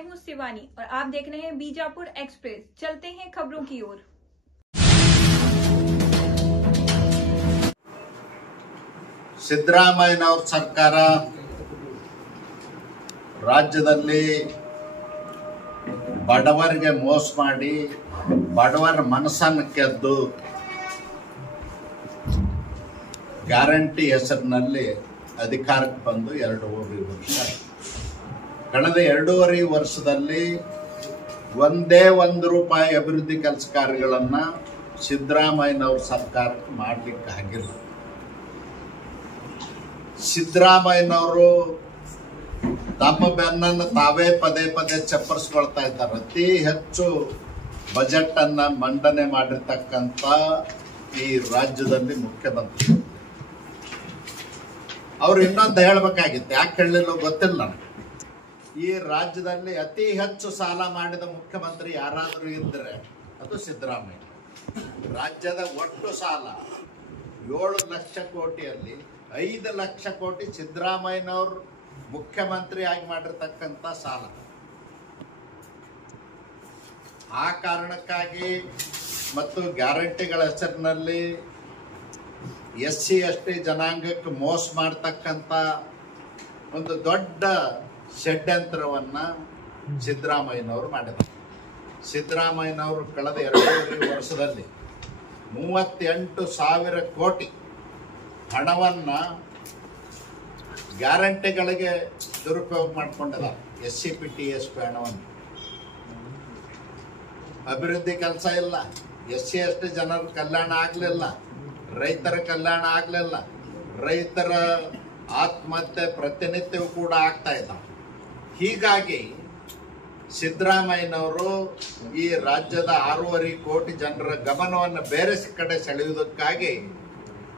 मैं हूं शिवानी और आप देख रहे हैं बीजापुर एक्सप्रेस। चलते हैं खबरों की ओर। ಸಿದ್ದರಾಮಯ್ಯನವರ ಸರ್ಕಾರ ರಾಜ್ಯದಲ್ಲಿ ಬಡವರಿಗೆ ಮೋಸ ಮಾಡಿ ಬಡವರ ಮನಸ್ಸನ್ನು ಕೆದ್ದು ಗ್ಯಾರಂಟಿ ಹೆಸರಿನಲ್ಲಿ ಅಧಿಕಾರಕ್ಕೆ ಬಂದು 2.5 ವರ್ಷ. ಕಳೆದ 2.5 ವರ್ಷದಲ್ಲಿ ಒಂದೇ ₹1 ಅಭಿವೃದ್ಧಿ ಕೆಲಸ ಕಾರ್ಯಗಳನ್ನು ಸಿದ್ದರಾಮಯ್ಯನವರ ಸರ್ಕಾರಕ್ಕೆ ಮಾಡಲಿಕ್ಕೆ ಆಗಿಲ್ಲ. ಸಿದ್ದರಾಮಯ್ಯನವರು ತಮ್ಮ ಬೆನ್ನನ್ನು ತಾವೇ ಪದೇ ಪದೇ ಚಪ್ಪರಿಸ್ಕೊಳ್ತಾ ಇದ್ದಾರೆ. ಅತಿ ಹೆಚ್ಚು ಬಜೆಟ್ ಅನ್ನ ಮಂಡನೆ ಮಾಡಿರ್ತಕ್ಕಂಥ ಈ ರಾಜ್ಯದಲ್ಲಿ ಮುಖ್ಯಮಂತ್ರಿ. ಅವ್ರು ಇನ್ನೊಂದು ಹೇಳಬೇಕಾಗಿತ್ತು, ಯಾಕೆ ಹೇಳಲಿಲ್ಲ ಗೊತ್ತಿಲ್ಲ ನನಗೆ. ಈ ರಾಜ್ಯದಲ್ಲಿ ಅತಿ ಹೆಚ್ಚು ಸಾಲ ಮಾಡಿದ ಮುಖ್ಯಮಂತ್ರಿ ಯಾರಾದರೂ ಇದ್ದರೆ ಅದು ಸಿದ್ದರಾಮಯ್ಯ. ರಾಜ್ಯದ ಒಟ್ಟು ಸಾಲ 7 ಲಕ್ಷ ಕೋಟಿಯಲ್ಲಿ 5 ಲಕ್ಷ ಕೋಟಿ ಸಿದ್ದರಾಮಯ್ಯನವರು ಮುಖ್ಯಮಂತ್ರಿ ಆಗಿ ಮಾಡಿರ್ತಕ್ಕಂಥ ಸಾಲ. ಆ ಕಾರಣಕ್ಕಾಗಿ ಮತ್ತು ಗ್ಯಾರಂಟಿಗಳ ಹೆಸರಿನಲ್ಲಿ SC ST ಜನಾಂಗಕ್ಕೆ ಮೋಸ ಮಾಡ್ತಕ್ಕಂಥ ಒಂದು ದೊಡ್ಡ ಷಡ್ಯಂತ್ರವನ್ನ ಸಿದ್ದರಾಮಯ್ಯನವರು ಮಾಡಿದ್ದಾರೆ. ಸಿದ್ದರಾಮಯ್ಯನವರು ಕಳೆದ 2.5 ವರ್ಷದಲ್ಲಿ 38,000 ಕೋಟಿ ಹಣವನ್ನ ಗ್ಯಾರಂಟಿಗಳಿಗೆ ದುರುಪಯೋಗ ಮಾಡಿಕೊಂಡಿದ್ದಾರೆ. SCPTSP ಹಣವನ್ನು. ಅಭಿವೃದ್ಧಿ ಕೆಲಸ ಇಲ್ಲ, SC ST ಜನರ ಕಲ್ಯಾಣ ಆಗಲಿಲ್ಲ, ರೈತರ ಕಲ್ಯಾಣ ಆಗಲಿಲ್ಲ, ರೈತರ ಆತ್ಮಹತ್ಯೆ ಪ್ರತಿನಿತ್ಯವೂ ಕೂಡ ಆಗ್ತಾ ಇದ್ದಾವೆ. ಹೀಗಾಗಿ ಸಿದ್ದರಾಮಯ್ಯನವರು ಈ ರಾಜ್ಯದ 6.5 ಕೋಟಿ ಜನರ ಗಮನವನ್ನು ಬೇರೆ ಕಡೆ ಸೆಳೆಯುವುದಕ್ಕಾಗಿ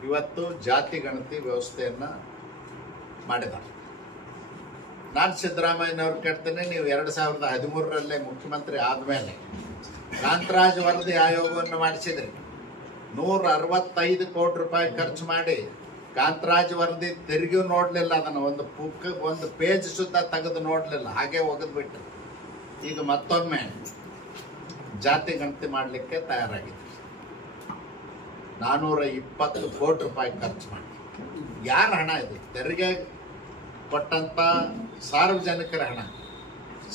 ಇವತ್ತು ಜಾತಿ ಗಣತಿ ವ್ಯವಸ್ಥೆಯನ್ನ ಮಾಡಿದ್ದಾರೆ. ನಾನು ಸಿದ್ದರಾಮಯ್ಯನವ್ರು ಕೇಳ್ತೇನೆ, ನೀವು 2013ರಲ್ಲೇ ಮುಖ್ಯಮಂತ್ರಿ ಆದಮೇಲೆ ಕಾಂತರಾಜ್ ವರದಿ ಆಯೋಗವನ್ನು ಮಾಡಿಸಿದ್ರಿ. 165 ಕೋಟಿ ರೂಪಾಯಿ ಖರ್ಚು ಮಾಡಿ ಕಾಂತರಾಜ್ ವರದಿ ತಿರುಗಿ ನೋಡ್ಲಿಲ್ಲ. ಅದನ್ನು ಒಂದು ಪೇಜ್ ಸುತ್ತ ತೆಗೆದು ನೋಡ್ಲಿಲ್ಲ, ಹಾಗೆ ಒಗೆದು ಬಿಟ್ಟರು. ಈಗ ಮತ್ತೊಮ್ಮೆ ಜಾತಿ ಗಣತಿ ಮಾಡಲಿಕ್ಕೆ ತಯಾರಾಗಿದೆ. 420 ಕೋಟಿ ರೂಪಾಯಿ ಖರ್ಚು ಮಾಡಿ. ಯಾರ ಹಣ ಇದು? ತೆರಿಗೆ ಕೊಟ್ಟಂತ ಸಾರ್ವಜನಿಕರ ಹಣ.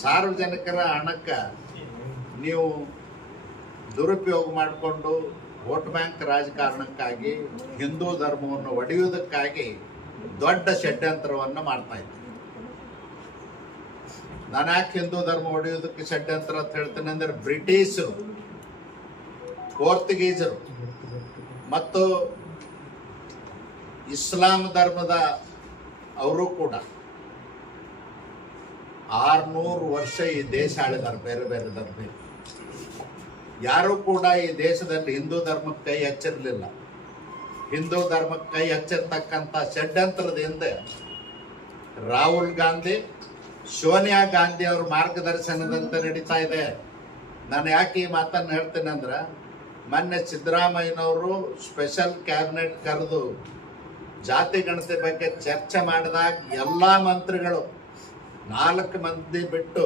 ಸಾರ್ವಜನಿಕರ ಹಣಕ್ಕೆ ನೀವು ದುರುಪಯೋಗ ಮಾಡಿಕೊಂಡು ವೋಟ್ ಬ್ಯಾಂಕ್ ರಾಜಕಾರಣಕ್ಕಾಗಿ ಹಿಂದೂ ಧರ್ಮವನ್ನು ಒಡೆಯುವುದಕ್ಕಾಗಿ ದೊಡ್ಡ ಷಡ್ಯಂತ್ರವನ್ನು ಮಾಡ್ತಾ ಇದ್ದೀನಿ. ನಾನು ಯಾಕೆ ಹಿಂದೂ ಧರ್ಮ ಒಡೆಯುವುದಕ್ಕೆ ಷಡ್ಯಂತ್ರ ಅಂತ ಹೇಳ್ತೇನೆ ಅಂದ್ರೆ, ಬ್ರಿಟಿಷರು, ಪೋರ್ಚುಗೀಸರು ಮತ್ತು ಇಸ್ಲಾಂ ಧರ್ಮದ ಅವರು ಕೂಡ 600 ವರ್ಷ ಈ ದೇಶ ಆಳಿದ್ದಾರೆ. ಬೇರೆ ಬೇರೆ ಧರ್ಮ ಯಾರು ಕೂಡ ಈ ದೇಶದಲ್ಲಿ ಹಿಂದೂ ಧರ್ಮಕ್ಕೆ ಕೈ ಹಚ್ಚಿರಲಿಲ್ಲ. ಹಿಂದೂ ಧರ್ಮಕ್ಕೆ ಕೈ ಹಚ್ಚಿರ್ತಕ್ಕಂಥ ಷಡ್ಯಂತ್ರದ ಹಿಂದೆ ರಾಹುಲ್ ಗಾಂಧಿ, ಸೋನಿಯಾ ಗಾಂಧಿ ಅವರ ಮಾರ್ಗದರ್ಶನದಂತೆ ನಡೀತಾ ಇದೆ. ನಾನು ಯಾಕೆ ಈ ಮಾತನ್ನು ಹೇಳ್ತೇನೆ ಅಂದ್ರೆ, ಮೊನ್ನೆ ಸಿದ್ದರಾಮಯ್ಯನವರು ಸ್ಪೆಷಲ್ ಕ್ಯಾಬಿನೆಟ್ ಕರೆದು ಜಾತಿ ಗಣತಿ ಬಗ್ಗೆ ಚರ್ಚೆ ಮಾಡಿದಾಗ ಎಲ್ಲ ಮಂತ್ರಿಗಳು 4 ಮಂದಿ ಬಿಟ್ಟು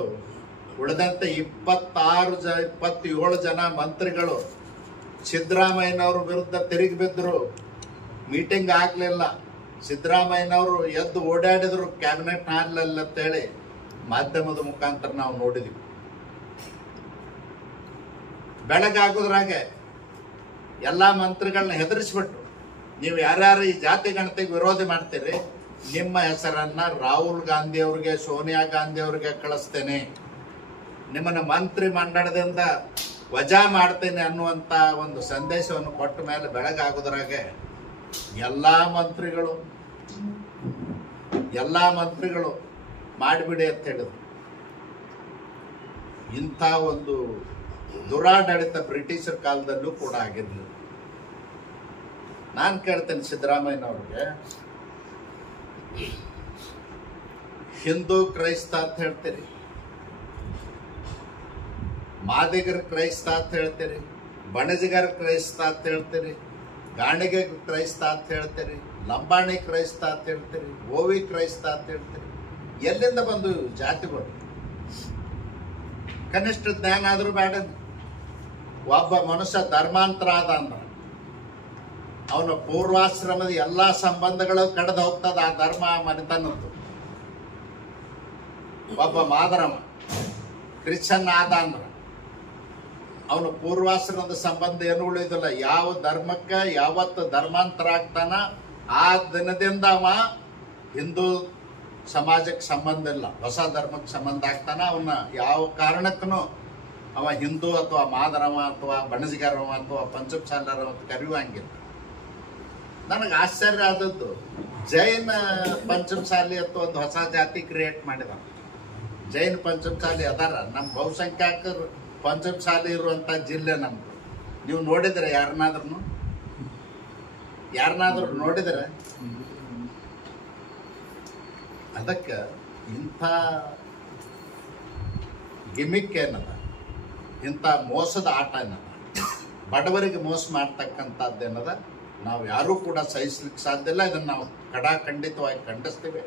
ಉಳಿದಂತೆ 27 ಜನ ಮಂತ್ರಿಗಳು ಸಿದ್ದರಾಮಯ್ಯನವ್ರ ವಿರುದ್ಧ ತಿರುಗಿ ಬಿದ್ದರು. ಮೀಟಿಂಗ್ ಆಗಲಿಲ್ಲ. ಸಿದ್ದರಾಮಯ್ಯನವರು ಎದ್ದು ಓಡಾಡಿದ್ರು ಕ್ಯಾಬಿನೆಟ್ ಹಾಲ್ನಲ್ಲಿ ಅಂತೇಳಿ ಮಾಧ್ಯಮದ ಮುಖಾಂತರ ನಾವು ನೋಡಿದ್ವಿ. ಬೆಳಗಾಗೋದ್ರಾಗೆ ಎಲ್ಲ ಮಂತ್ರಿಗಳನ್ನ ಹೆದರಿಸ್ಬಿಟ್ರು. ನೀವು ಯಾರ್ಯಾರು ಈ ಜಾತಿ ಗಣತಿಗೆ ವಿರೋಧ ಮಾಡ್ತೀರಿ, ನಿಮ್ಮ ಹೆಸರನ್ನ ರಾಹುಲ್ ಗಾಂಧಿ ಅವ್ರಿಗೆ, ಸೋನಿಯಾ ಗಾಂಧಿ ಅವ್ರಿಗೆ ಕಳಿಸ್ತೇನೆ, ನಿಮ್ಮನ್ನ ಮಂತ್ರಿ ಮಂಡಳದಿಂದ ವಜಾ ಮಾಡ್ತೇನೆ ಅನ್ನುವಂತ ಒಂದು ಸಂದೇಶವನ್ನು ಕೊಟ್ಟ ಮೇಲೆ ಬೆಳಗಾಗೋದ್ರಾಗೆ ಎಲ್ಲಾ ಮಂತ್ರಿಗಳು ಮಾಡಿಬಿಡಿ ಅಂತ ಹೇಳಿದ್ರು. ಇಂಥ ಒಂದು ದುರಾಡಳಿತ ಬ್ರಿಟಿಷರ ಕಾಲದಲ್ಲೂ ಕೂಡ ಆಗಿರಲಿಲ್ಲ. ನಾನು ಕೇಳ್ತೇನೆ ಸಿದ್ದರಾಮಯ್ಯನವ್ರಿಗೆ, ಹಿಂದೂ ಕ್ರೈಸ್ತ ಅಂತ ಹೇಳ್ತೀರಿ, ಮಾದಿಗರ ಕ್ರೈಸ್ತ ಅಂತ ಹೇಳ್ತೀರಿ, ಬಣಜಿಗರ ಕ್ರೈಸ್ತ ಅಂತ ಹೇಳ್ತೀರಿ, ಗಾಣಿಗೆ ಕ್ರೈಸ್ತ ಅಂತ ಹೇಳ್ತೀರಿ, ಲಂಬಾಣಿ ಕ್ರೈಸ್ತ ಅಂತ ಹೇಳ್ತೀರಿ, ಓವಿ ಕ್ರೈಸ್ತ ಅಂತ ಹೇಳ್ತೀರಿ. ಎಲ್ಲಿಂದ ಬಂದು ಜಾತಿಗಳು? ಕನಿಷ್ಠ ಜ್ಞಾನ ಆದ್ರೂ ಬೇಡ. ಒಬ್ಬ ಮನುಷ್ಯ ಧರ್ಮಾಂತರ ಆದ ಅಂದ್ರ ಅವನ ಪೂರ್ವಾಶ್ರಮದ ಎಲ್ಲಾ ಸಂಬಂಧಗಳು ಕಳೆದು ಹೋಗ್ತದ. ಆ ಧರ್ಮ ಮನೆತನದ್ದು. ಒಬ್ಬ ಮಾದರಮ ಕ್ರಿಶ್ಚನ್ ಆದ ಅಂದ್ರ ಅವನ ಪೂರ್ವಾಶ್ರಮದ ಸಂಬಂಧ ಏನು ಉಳಿದಿಲ್ಲ. ಯಾವ ಧರ್ಮಕ್ಕೆ ಯಾವತ್ತು ಧರ್ಮಾಂತರ ಆಗ್ತಾನ ಆ ದಿನದಿಂದ ಅವ ಹಿಂದೂ ಸಮಾಜಕ್ಕೆ ಸಂಬಂಧ ಇಲ್ಲ, ಹೊಸ ಧರ್ಮಕ್ಕೆ ಸಂಬಂಧ ಆಗ್ತಾನ. ಅವನ್ನ ಯಾವ ಕಾರಣಕ್ಕೂ ಅವ ಹಿಂದೂ ಅಥವಾ ಮಾದರವ ಅಥವಾ ಬಣಜಿಗಾರವ ಅಥವಾ ಪಂಚಮಸಾಲರವ ಅಂತ ಕರೆಯುವಂಗಿಲ್ಲ. ನನಗೆ ಆಶ್ಚರ್ಯ ಆದದ್ದು, ಜೈನ ಪಂಚಮಸಾಲಿ ಅಥವಾ ಒಂದು ಹೊಸ ಜಾತಿ ಕ್ರಿಯೇಟ್ ಮಾಡಿದ. ಜೈನ ಪಂಚಮಸಾಲಿ ಅದಾರ. ನಮ್ಮ ಬಹುಸಂಖ್ಯಾತರು ಪಂಚಮಸಾಲಿ ಇರುವಂತ ಜಿಲ್ಲೆ ನಮ್ದು. ನೀವು ನೋಡಿದ್ರೆ ಯಾರನ್ನಾದ್ರೂ ನೋಡಿದ್ರೆ ಅದಕ್ಕೆ ಇಂಥ ಗಿಮಿಕ್ ಏನದ, ಇಂಥ ಮೋಸದ ಆಟ ಏನದ, ಬಡವರಿಗೆ ಮೋಸ ಮಾಡ್ತಕ್ಕಂಥದ್ದೇನದ ನಾವು ಯಾರೂ ಕೂಡ ಸಹಿಸ್ಲಿಕ್ಕೆ ಸಾಧ್ಯ ಇಲ್ಲ. ಇದನ್ನು ನಾವು ಖಂಡಿತವಾಗಿ ಖಂಡಿಸ್ತೀವಿ.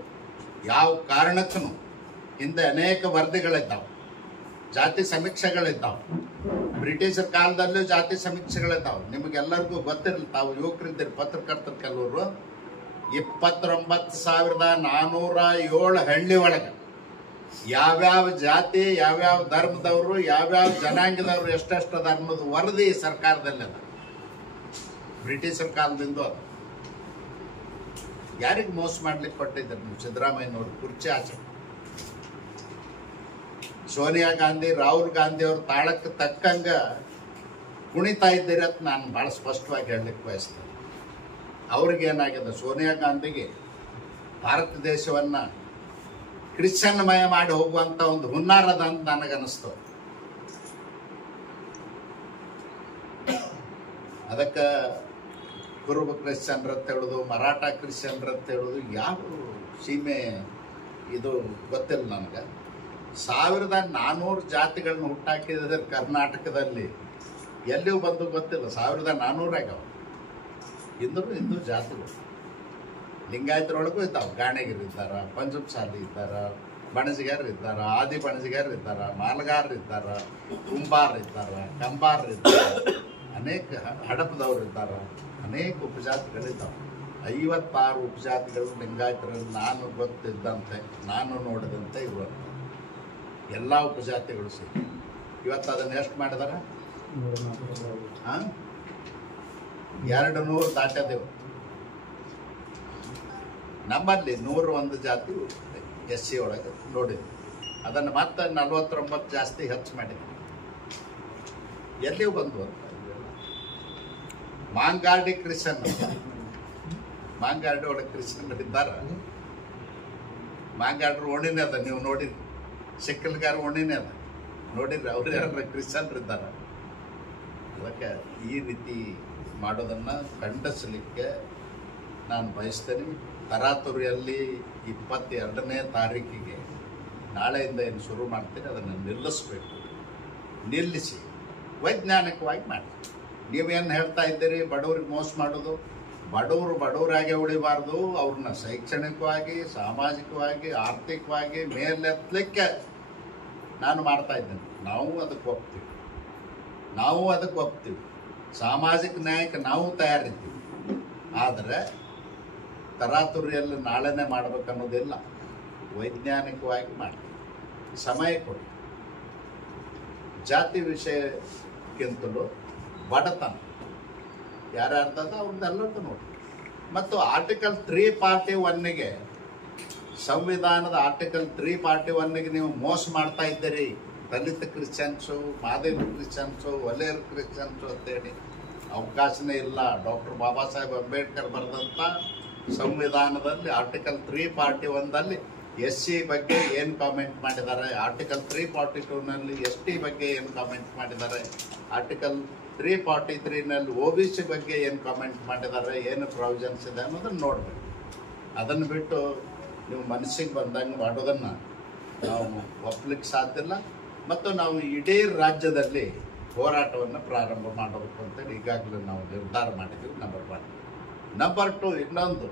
ಯಾವ ಕಾರಣಕ್ಕೂ ಹಿಂದೆ ಅನೇಕ ವರದಿಗಳಿದ್ದಾವೆ, ಜಾತಿ ಸಮೀಕ್ಷೆಗಳಿದ್ದಾವೆ. ಬ್ರಿಟಿಷರ ಕಾಲದಲ್ಲೂ ಜಾತಿ ಸಮೀಕ್ಷೆಗಳಿದ್ದಾವೆ. ನಿಮಗೆಲ್ಲರಿಗೂ ಗೊತ್ತಿರಲಿ, ತಾವು ಯುವಕರಿದ್ದೀರಿ, ಪತ್ರಕರ್ತರು ಕೆಲವರು. 29,407 ಹಳ್ಳಿ ಒಳಗೆ ಯಾವ್ಯಾವ ಜಾತಿ, ಯಾವ್ಯಾವ ಧರ್ಮದವರು, ಯಾವ್ಯಾವ ಜನಾಂಗದವರು ಎಷ್ಟೆಷ್ಟು ಅದ ಅನ್ನೋದು ವರದಿ ಸರ್ಕಾರದಲ್ಲಿ ಅದ. ಬ್ರಿಟಿಷರ ಕಾಲದಿಂದ ಅದು. ಯಾರಿಗೆ ಮೋಸ ಮಾಡ್ಲಿಕ್ಕೆ ಕೊಟ್ಟಿದ್ದಾರೆ ನೀವು? ಸಿದ್ದರಾಮಯ್ಯನವರು ಕುರ್ಚಿ ಆಚೆ. ಸೋನಿಯಾ ಗಾಂಧಿ, ರಾಹುಲ್ ಗಾಂಧಿ ಅವ್ರ ತಾಳಕ್ಕೆ ತಕ್ಕಂಗ ಕುಣಿತಾ ಇದ್ದೀರಿ ಅಂತ ನಾನು ಬಹಳ ಸ್ಪಷ್ಟವಾಗಿ ಹೇಳಲಿಕ್ಕೆ ಬಯಸ್ತೇನೆ. ಅವ್ರಿಗೇನಾಗಿದೆ, ಸೋನಿಯಾ ಗಾಂಧಿಗೆ ಭಾರತ ದೇಶವನ್ನ ಕ್ರಿಶ್ಚಿಯನ್ಮಯ ಮಾಡಿ ಹೋಗುವಂತ ಒಂದು ಹುನ್ನಾರದ ಅಂತ ನನಗನ್ನಿಸ್ತು. ಅದಕ್ಕೆ ಕುರುಬ ಕ್ರಿಶ್ಚಿಯನ್ರ ಅಂತ ಹೇಳೋದು, ಮರಾಠ ಕ್ರಿಶ್ಚಿಯನ್ರ ಅಂತ ಹೇಳೋದು, ಯಾವ ಸೀಮೆ ಇದು ಗೊತ್ತಿಲ್ಲ ನನಗೆ. 1400 ಜಾತಿಗಳನ್ನ ಹುಟ್ಟಾಕಿದ್ರೆ ಕರ್ನಾಟಕದಲ್ಲಿ ಎಲ್ಲಿಯೂ ಬಂದು ಗೊತ್ತಿಲ್ಲ. 1400 ಆಗ್ಯಾವ. ಹಿಂದೂ ಜಾತಿಗಳು. ಲಿಂಗಾಯತರೊಳಗೂ ಇದ್ದಾವೆ. ಗಾಣಿಗರು ಇದ್ದಾರ, ಪಂಚಮಸಾಲಿ ಇದ್ದಾರ, ಬಣಜಿಗಾರರು ಇದ್ದಾರ, ಆದಿ ಬಣಜಿಗಾರರು ಇದ್ದಾರ, ಮಾಲಗಾರರು ಇದ್ದಾರ, ಕುಂಬಾರ ಇದ್ದಾರ, ಕಂಬಾರ ಇದ್ದಾರ, ಅನೇಕ ಹಡಪದವ್ರು ಇದ್ದಾರ, ಅನೇಕ ಉಪಜಾತಿಗಳಿದ್ದಾವೆ. 56 ಉಪಜಾತಿಗಳು ಲಿಂಗಾಯತರಲ್ಲಿ ನಾನು ನೋಡಿದಂತೆ ಇವರು ಎಲ್ಲ ಉಪಜಾತಿಗಳು ಸೇರಿ ಇವತ್ತು ಅದನ್ನು ಎಷ್ಟು ಮಾಡಿದಾರ? 200 ದಾಟದೇವು. ನಮ್ಮಲ್ಲಿ 101 ಜಾತಿ SC ಒಳಗೆ ನೋಡಿದ್ವಿ. ಅದನ್ನು ಮತ್ತೆ 49 ಜಾಸ್ತಿ ಹೆಚ್ಚು ಮಾಡಿದ್ವಿ. ಎಲ್ಲಿಯೂ ಬಂದು ಅಂತ ಮಾಂಗಾರ್ಡಿ ಕ್ರಿಶ್ಚಿಯನ್, ಮಾಂಗಾರ್ಡಿ ಒಳಗೆ ಕ್ರಿಶ್ಚಿಯನ್ ಇದ್ದಾರ. ಮಾಂಗಾಡ್ರು ಓಣಿನೇ ಅದ, ನೀವು ನೋಡಿರಿ. ಸಿಕ್ಕಲ್ಗಾರ ಓಣಿನೇ ಅದ, ನೋಡಿರಿ. ಅವ್ರು ಯಾರ ಕ್ರಿಶ್ಚಿಯನ್ರು ಇದ್ದಾರ. ಅದಕ್ಕೆ ಈ ರೀತಿ ಮಾಡೋದನ್ನು ಖಂಡಿಸಲಿಕ್ಕೆ ನಾನು ಬಯಸ್ತೇನೆ. ತರಾತುರಿಯಲ್ಲಿ 22ನೇ ತಾರೀಕಿಗೆ ನಾಳೆಯಿಂದ ಏನು ಶುರು ಮಾಡ್ತೀನಿ ಅದನ್ನು ನಿಲ್ಲಿಸಬೇಕು. ನಿಲ್ಲಿಸಿ ವೈಜ್ಞಾನಿಕವಾಗಿ ಮಾಡಿ. ನೀವೇನು ಹೇಳ್ತಾ ಇದ್ದೀರಿ, ಬಡವ್ರಿಗೆ ಮೋಸ ಮಾಡೋದು, ಬಡವರಾಗೆ ಉಳಿಬಾರ್ದು, ಅವ್ರನ್ನ ಶೈಕ್ಷಣಿಕವಾಗಿ, ಸಾಮಾಜಿಕವಾಗಿ, ಆರ್ಥಿಕವಾಗಿ ಮೇಲೆತ್ತಲಿಕ್ಕೆ ನಾನು ಮಾಡ್ತಾ ಇದ್ದೇನೆ. ನಾವು ಅದಕ್ಕೆ ಒಪ್ತೀವಿ. ಸಾಮಾಜಿಕ ನ್ಯಾಯಕ್ಕೆ ನಾವು ತಯಾರಿದ್ದೀವಿ. ಆದರೆ ತರಾತುರಿಯಲ್ಲಿ ನಾಳೆನೇ ಮಾಡ್ಬೇಕನ್ನೋದಿಲ್ಲ. ವೈಜ್ಞಾನಿಕವಾಗಿ ಮಾಡಿ, ಸಮಯ ಕೊಡಿ. ಜಾತಿ ವಿಷಯಕ್ಕಿಂತಲೂ ಬಡತನ ಯಾರ್ಯಾರ್ದದ ಅವ್ರದ್ದೆಲ್ಲರದ್ದು ನೋಡಿ. ಮತ್ತು ಆರ್ಟಿಕಲ್ 341ಗೆ, ಸಂವಿಧಾನದ ಆರ್ಟಿಕಲ್ 341ಗೆ ನೀವು ಮೋಸ ಮಾಡ್ತಾ ಇದ್ದೀರಿ. ದಲಿತ ಕ್ರಿಶ್ಚಿಯನ್ಸು, ಮಾದೇವ ಕ್ರಿಶ್ಚಿಯನ್ಸು, ಒಲೆಯರ್ ಕ್ರಿಶ್ಚಿಯನ್ಸು ಅಂತೇಳಿ ಅವಕಾಶನೇ ಇಲ್ಲ. ಡಾಕ್ಟರ್ ಬಾಬಾ ಸಾಹೇಬ್ ಅಂಬೇಡ್ಕರ್ ಬರೆದಂಥ ಸಂವಿಧಾನದಲ್ಲಿ ಆರ್ಟಿಕಲ್ 341ದಲ್ಲಿ SC ಬಗ್ಗೆ ಏನು ಕಾಮೆಂಟ್ ಮಾಡಿದ್ದಾರೆ, ಆರ್ಟಿಕಲ್ 342ನಲ್ಲಿ ST ಬಗ್ಗೆ ಏನು ಕಾಮೆಂಟ್ ಮಾಡಿದ್ದಾರೆ, ಆರ್ಟಿಕಲ್ 343ನಲ್ಲಿ OBC ಬಗ್ಗೆ ಏನು ಕಾಮೆಂಟ್ ಮಾಡಿದ್ದಾರೆ, ಏನು ಪ್ರಾವಿಷನ್ಸ್ ಇದೆ ಅನ್ನೋದನ್ನು ನೋಡಬೇಕು. ಅದನ್ನು ಬಿಟ್ಟು ನೀವು ಮನಸ್ಸಿಗೆ ಬಂದಂಗೆ ಮಾಡೋದನ್ನು ನಾವು ಒಪ್ಪಲಿಕ್ಕೆ ಸಾಧ್ಯ ಇಲ್ಲ. ಮತ್ತು ನಾವು ಇಡೀ ರಾಜ್ಯದಲ್ಲಿ ಹೋರಾಟವನ್ನು ಪ್ರಾರಂಭ ಮಾಡಬೇಕು ಅಂತೇಳಿ ಈಗಾಗಲೇ ನಾವು ನಿರ್ಧಾರ ಮಾಡಿದ್ದೀವಿ. ನಂಬರ್ 1. ನಂಬರ್ 2, ಇನ್ನೊಂದು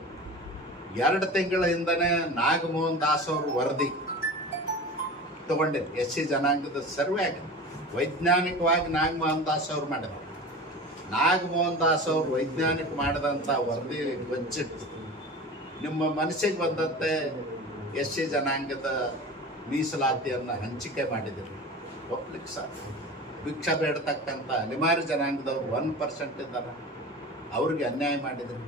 2 ತಿಂಗಳ ಹಿಂದನೇ ನಾಗಮೋಹನ್ ದಾಸ್ ಅವರು ವರದಿ ತಗೊಂಡಿರಿ. SC ಜನಾಂಗದ ಸರ್ವೆ ಆಗಿದೆ. ವೈಜ್ಞಾನಿಕವಾಗಿ ನಾಗಮೋಹನ್ ದಾಸ್ ಅವ್ರು ಮಾಡಿದ್ರು. ನಾಗಮೋಹನ್ ದಾಸ್ ಅವರು ವೈಜ್ಞಾನಿಕ ಮಾಡಿದಂಥ ವರದಿ ಬಚ್ಚಿಟ್ಟು ನಿಮ್ಮ ಮನಸ್ಸಿಗೆ ಬಂದಂತೆ SC ಜನಾಂಗದ ಮೀಸಲಾತಿಯನ್ನು ಹಂಚಿಕೆ ಮಾಡಿದಿರಿ. ಒಪ್ಲಿಕ್ಕೆ ಸಾಧ್ಯ. ಭಿಕ್ಷಾ ಬೇಡತಕ್ಕಂಥ ಅಲೆಮಾರಿ ಜನಾಂಗದವ್ರು 1% ಇದ್ದಾರೆ, ಅವ್ರಿಗೆ ಅನ್ಯಾಯ ಮಾಡಿದ್ರಿ.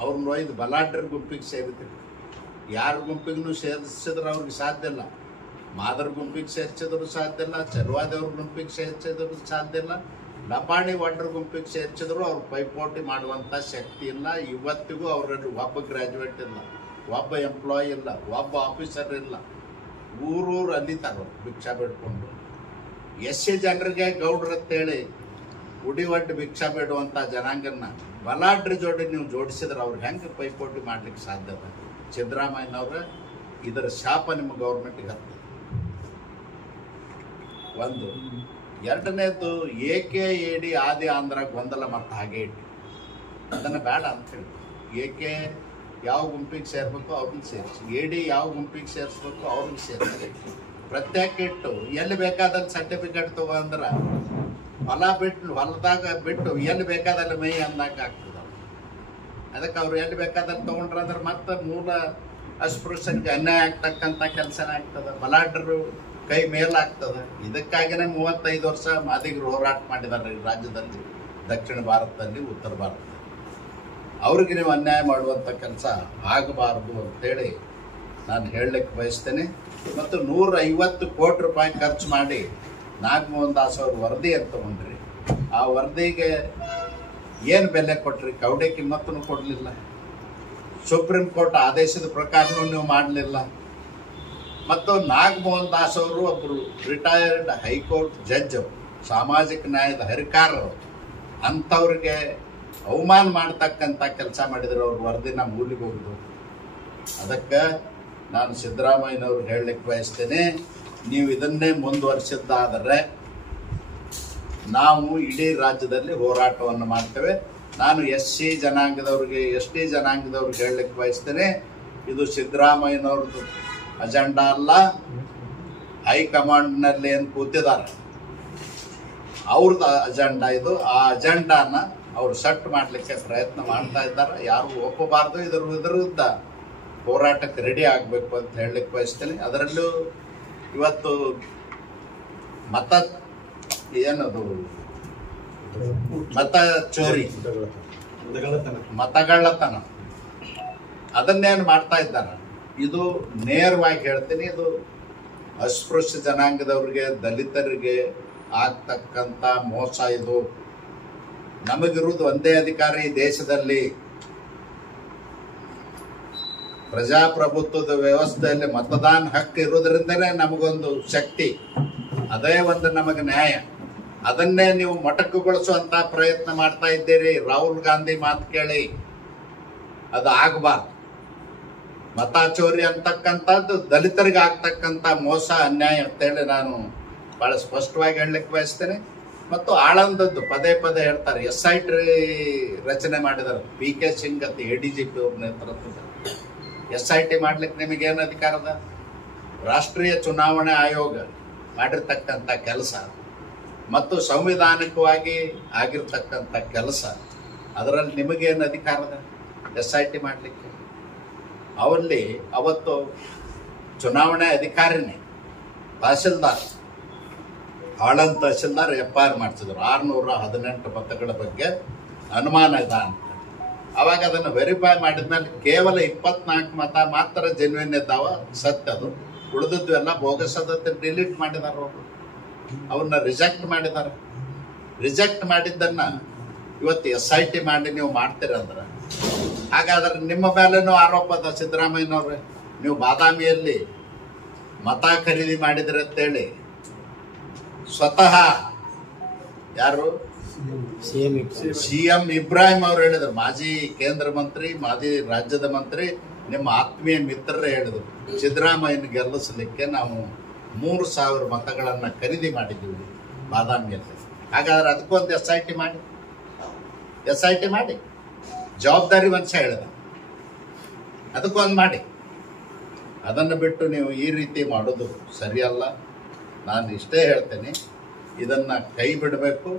ಅವ್ರನ್ನ ಒಯ್ದು ಬಲಾಢ್ರ ಗುಂಪಿಗೆ ಸೇರಿದ್ರಿ. ಯಾರ ಗುಂಪಿಗೂ ಸೇರಿಸಿದ್ರು ಅವ್ರಿಗೆ ಸಾಧ್ಯ ಇಲ್ಲ. ಮಾದರ ಗುಂಪಿಗೆ ಸೇರಿಸಿದ್ರು ಸಾಧ್ಯ ಇಲ್ಲ, ಚಲುವಾದವ್ರ ಗುಂಪಿಗೆ ಸೇರಿಸಿದ್ರು ಸಾಧ್ಯ ಇಲ್ಲ, ಲಪಾಣಿ ಒಡ್ರ ಗುಂಪಿಗೆ ಸೇರಿಸಿದ್ರು ಅವ್ರು ಪೈಪೋಟಿ ಮಾಡುವಂಥ ಶಕ್ತಿ ಇಲ್ಲ. ಇವತ್ತಿಗೂ ಅವರಲ್ಲಿ ಒಬ್ಬ ಗ್ರ್ಯಾಜುಯೇಟ್ ಇಲ್ಲ, ಒಬ್ಬ ಎಂಪ್ಲಾಯಿ ಇಲ್ಲ, ಒಬ್ಬ ಆಫೀಸರ್ ಇಲ್ಲ. ಊರೂರು ಅಲ್ಲಿತಾರ ಭಿಕ್ಷಾ ಬೇಡ್ಕೊಂಡು. SC ಜನರಿಗೆ ಗೌಡ್ರತ್ತೇಳಿ ಉಡಿ ಒಡ್ಡು ಭಿಕ್ಷಾ ಬೇಡುವಂಥ ಜನಾಂಗನ್ನ ಬಲಾಢ್ರ ಜೋಡಿ ನೀವು ಜೋಡಿಸಿದ್ರೆ ಅವ್ರಿಗೆ ಹೆಂಗೆ ಪೈಪೋಟಿ ಮಾಡ್ಲಿಕ್ಕೆ ಸಾಧ್ಯ ಅದ? ಸಿದ್ದರಾಮಯ್ಯನವ್ರ ಇದರ ಶಾಪ ನಿಮ್ಮ ಗೌರ್ಮೆಂಟಿಗೆ ಹತ್ತ. ಒಂದು. ಎರಡನೇದು AKAD ಆದಿ ಆಂಧ್ರ ಗೊಂದಲ ಮತ್ತು ಹಾಗೆ ಇಟ್ಟು ಅದನ್ನು ಬೇಡ ಅಂತ ಹೇಳಿ. AK ಯಾವ ಗುಂಪಿಗೆ ಸೇರ್ಬೇಕು ಅವ್ರಿಗೆ ಸೇರಿಸಿ, AD ಯಾವ ಗುಂಪಿಗೆ ಸೇರಿಸ್ಬೇಕು ಅವ್ರಿಗೆ ಸೇರಿಸಿ, ಪ್ರತ್ಯೇಕ ಇಟ್ಟು ಎಲ್ಲಿ ಬೇಕಾದಲ್ಲಿ ಸರ್ಟಿಫಿಕೇಟ್ ತಗೊಂಡ್ರೆ ಹೊಲದಾಗ ಬಿಟ್ಟು ಎಲ್ಲಿ ಬೇಕಾದಲ್ಲಿ ಮೈ ಅಂದಾಗ ಆಗ್ತದೆ. ಅದಕ್ಕೆ ಅವ್ರು ಎಲ್ಲಿ ಬೇಕಾದಲ್ಲಿ ತೊಗೊಂಡ್ರಂದ್ರೆ ಮತ್ತೆ ಮೂಲ ಅಸ್ಪೃಶ್ಯರಿಗೆ ಅನ್ಯಾಯ ಆಗ್ತಕ್ಕಂಥ ಕೆಲಸನೇ ಆಗ್ತದೆ, ಬಲಾಢ್ರರು ಕೈ ಮೇಲಾಗ್ತದೆ. ಇದಕ್ಕಾಗಿನೇ 35 ವರ್ಷ ಮಾದಿಗರು ಹೋರಾಟ ಮಾಡಿದ್ದಾರೆ ಈ ರಾಜ್ಯದಲ್ಲಿ, ದಕ್ಷಿಣ ಭಾರತದಲ್ಲಿ, ಉತ್ತರ ಭಾರತದಲ್ಲಿ. ಅವ್ರಿಗೆ ನೀವು ಅನ್ಯಾಯ ಮಾಡುವಂಥ ಕೆಲಸ ಆಗಬಾರ್ದು ಅಂತೇಳಿ ನಾನು ಹೇಳಲಿಕ್ಕೆ ಬಯಸ್ತೇನೆ. ಮತ್ತು 150 ಕೋಟಿ ರೂಪಾಯಿ ಖರ್ಚು ಮಾಡಿ ನಾಗಮೋಹನ್ ದಾಸ್ ಅವ್ರ ವರದಿ ಅಂತ ತಗೊಂಡ್ರಿ. ಆ ವರದಿಗೆ ಏನು ಬೆಲೆ ಕೊಟ್ರಿ? ಕೌಡೆ ಕಿಮ್ಮತ್ತನ್ನು ಕೊಡಲಿಲ್ಲ. ಸುಪ್ರೀಂ ಕೋರ್ಟ್ ಆದೇಶದ ಪ್ರಕಾರನೂ ನೀವು ಮಾಡಲಿಲ್ಲ. ಮತ್ತು ನಾಗಮೋಹನ್ ದಾಸ್ ಅವರು ಒಬ್ಬರು ರಿಟೈರ್ಡ್ ಹೈಕೋರ್ಟ್ ಜಡ್ಜ್, ಸಾಮಾಜಿಕ ನ್ಯಾಯದ ಹರಿಕಾರರು. ಅಂಥವ್ರಿಗೆ ಅವಮಾನ ಮಾಡ್ತಕ್ಕಂಥ ಕೆಲಸ ಮಾಡಿದ್ರು. ಅವ್ರ ವರದಿನ ಮೂಲಿಗೆ ಹೋಗಿದ್ರು. ಅದಕ್ಕೆ ನಾನು ಸಿದ್ದರಾಮಯ್ಯನವ್ರು ಹೇಳಲಿಕ್ಕೆ ಬಯಸ್ತೇನೆ, ನೀವು ಇದನ್ನೇ ಮುಂದುವರಿಸಿದ್ದಾದರೆ ನಾವು ಇಡೀ ರಾಜ್ಯದಲ್ಲಿ ಹೋರಾಟವನ್ನು ಮಾಡ್ತೇವೆ. ನಾನು SC ಜನಾಂಗದವ್ರಿಗೆ, ST ಜನಾಂಗದವ್ರಿಗೆ ಹೇಳಲಿಕ್ಕೆ ಬಯಸ್ತೇನೆ, ಇದು ಸಿದ್ದರಾಮಯ್ಯನವ್ರದ್ದು ಅಜೆಂಡಾ ಅಲ್ಲ. ಹೈಕಮಾಂಡ್ನಲ್ಲಿ ಏನು ಕೂತಿದ್ದಾರೆ ಅವ್ರದ್ದು ಅಜೆಂಡಾ ಇದು. ಆ ಅಜೆಂಡಾನ ಅವರು ಸೆಟ್ ಮಾಡಲಿಕ್ಕೆ ಪ್ರಯತ್ನ ಮಾಡ್ತಾ ಇದ್ದಾರೆ. ಯಾರು ಒಪ್ಪಬಾರ್ದು. ಇದರ ವಿರುದ್ಧ ಹೋರಾಟಕ್ಕೆ ರೆಡಿ ಆಗಬೇಕು ಅಂತ ಹೇಳಲಿಕ್ಕೆ ಬಯಸ್ತೇನೆ. ಅದರಲ್ಲೂ ಇವತ್ತು ಮತ ಚೋರಿ, ಮತಗಳ್ಳತನ ಅದನ್ನೇನು ಮಾಡ್ತಾ ಇದ್ದಾರೆ. ಇದು ನೇರವಾಗಿ ಹೇಳ್ತೀನಿ, ಇದು ಅಸ್ಪೃಶ್ಯ ಜನಾಂಗದವ್ರಿಗೆ, ದಲಿತರಿಗೆ ಆಗ್ತಕ್ಕಂಥ ಮೋಸ. ಇದು ನಮಗಿರುವುದು ಒಂದೇ ಅಧಿಕಾರ ಈ ದೇಶದಲ್ಲಿ. ಪ್ರಜಾಪ್ರಭುತ್ವದ ವ್ಯವಸ್ಥೆಯಲ್ಲಿ ಮತದಾನ ಹಕ್ಕು ಇರೋದ್ರಿಂದನೇ ನಮಗೊಂದು ಶಕ್ತಿ, ಅದೇ ಒಂದು ನಮಗೆ ನ್ಯಾಯ. ಅದನ್ನೇ ನೀವು ಮೊಟಕುಗೊಳಿಸುವಂತ ಪ್ರಯತ್ನ ಮಾಡ್ತಾ ಇದ್ದೀರಿ. ರಾಹುಲ್ ಗಾಂಧಿ ಮಾತು ಕೇಳಿ, ಅದು ಆಗಬಾರ್ದು. ಮತ ಚೋರಿ ಅಂತಕ್ಕಂಥದ್ದು ದಲಿತರಿಗೆ ಆಗ್ತಕ್ಕಂಥ ಮೋಸ, ಅನ್ಯಾಯ ಅಂತೇಳಿ ನಾನು ಬಹಳ ಸ್ಪಷ್ಟವಾಗಿ ಹೇಳಲಿಕ್ಕೆ ಬಯಸ್ತೇನೆ. ಮತ್ತು ಆಳಂದದ್ದು ಪದೇ ಪದೇ ಹೇಳ್ತಾರೆ. SIT ರಚನೆ ಮಾಡಿದ್ದಾರೆ. PK ಸಿಂಗ್ ಅಂತ ADGP ಅವ್ರ ನೇತೃತ್ವದಲ್ಲಿ. SIT ಮಾಡ್ಲಿಕ್ಕೆ ನಿಮಗೇನು ಅಧಿಕಾರ ಅದ? ರಾಷ್ಟ್ರೀಯ ಚುನಾವಣೆ ಆಯೋಗ ಮಾಡಿರ್ತಕ್ಕಂಥ ಕೆಲಸ ಮತ್ತು ಸಂವಿಧಾನಿಕವಾಗಿ ಆಗಿರ್ತಕ್ಕಂಥ ಕೆಲಸ, ಅದರಲ್ಲಿ ನಿಮಗೇನು ಅಧಿಕಾರ ಅದ SIT ಮಾಡಲಿಕ್ಕೆ? ಅವಲ್ಲಿ ಅವತ್ತು ಚುನಾವಣೆ ಅಧಿಕಾರಿನೇ ತಹಶೀಲ್ದಾರ್, ಆಳಂದ್ ತಹಶೀಲ್ದಾರ್ FIR ಮಾಡಿಸಿದ್ರು 618 ಮತಗಳ ಬಗ್ಗೆ ಅನುಮಾನ ಇದೆ ಅಂತ. ಅವಾಗ ಅದನ್ನು ವೆರಿಫೈ ಮಾಡಿದ್ಮೇಲೆ ಕೇವಲ 24 ಮತ ಮಾತ್ರ ಜೆನ್ಯೂನ್ ಇದ್ದಾವ, ಸತ್ಯ. ಅದು ಉಳಿದದ್ದು ಎಲ್ಲ ಬೋಗಸ್ ಅದಂತೆ ಡಿಲೀಟ್ ಮಾಡಿದಾರ. ಅವರು ಅವನ್ನ ರಿಜೆಕ್ಟ್ ಮಾಡಿದ್ದಾರೆ. ರಿಜೆಕ್ಟ್ ಮಾಡಿದ್ದನ್ನ ಇವತ್ತು SIT ಮಾಡಿ ನೀವು ಮಾಡ್ತೀರಂದ್ರೆ, ಹಾಗಾದ್ರೆ ನಿಮ್ಮ ಮೇಲೇನೂ ಆರೋಪ ಅದ ಸಿದ್ದರಾಮಯ್ಯನವ್ರೆ. ನೀವು ಬಾದಾಮಿಯಲ್ಲಿ ಮತ ಖರೀದಿ ಮಾಡಿದ್ರಿ ಅಂತೇಳಿ ಸ್ವತಃ ಯಾರು CM ಇಬ್ರಾಹಿಂ ಅವ್ರು ಹೇಳಿದ್ರು. ಮಾಜಿ ಕೇಂದ್ರ ಮಂತ್ರಿ, ಮಾಜಿ ರಾಜ್ಯದ ಮಂತ್ರಿ, ನಿಮ್ಮ ಆತ್ಮೀಯ ಮಿತ್ರರೇ ಹೇಳಿದ್ರು, ಸಿದ್ದರಾಮಯ್ಯನ ಗೆಲ್ಲಿಸಲಿಕ್ಕೆ ನಾವು 3,000 ಮತಗಳನ್ನ ಖರೀದಿ ಮಾಡಿದ್ದೀವಿ ಬಾದಾಮಿಯಲ್ಲಿ. ಹಾಗಾದ್ರೆ ಅದಕ್ಕೊಂದು SIT ಮಾಡಿ ಜವಾಬ್ದಾರಿ ವಂಶ ಹೇಳಿದ, ಅದಕ್ಕೊಂದು ಮಾಡಿ. ಅದನ್ನು ಬಿಟ್ಟು ನೀವು ಈ ರೀತಿ ಮಾಡೋದು ಸರಿಯಲ್ಲ. ನಾನು ಇಷ್ಟೇ ಹೇಳ್ತೇನೆ, ಇದನ್ನು ಕೈ ಬಿಡಬೇಕು.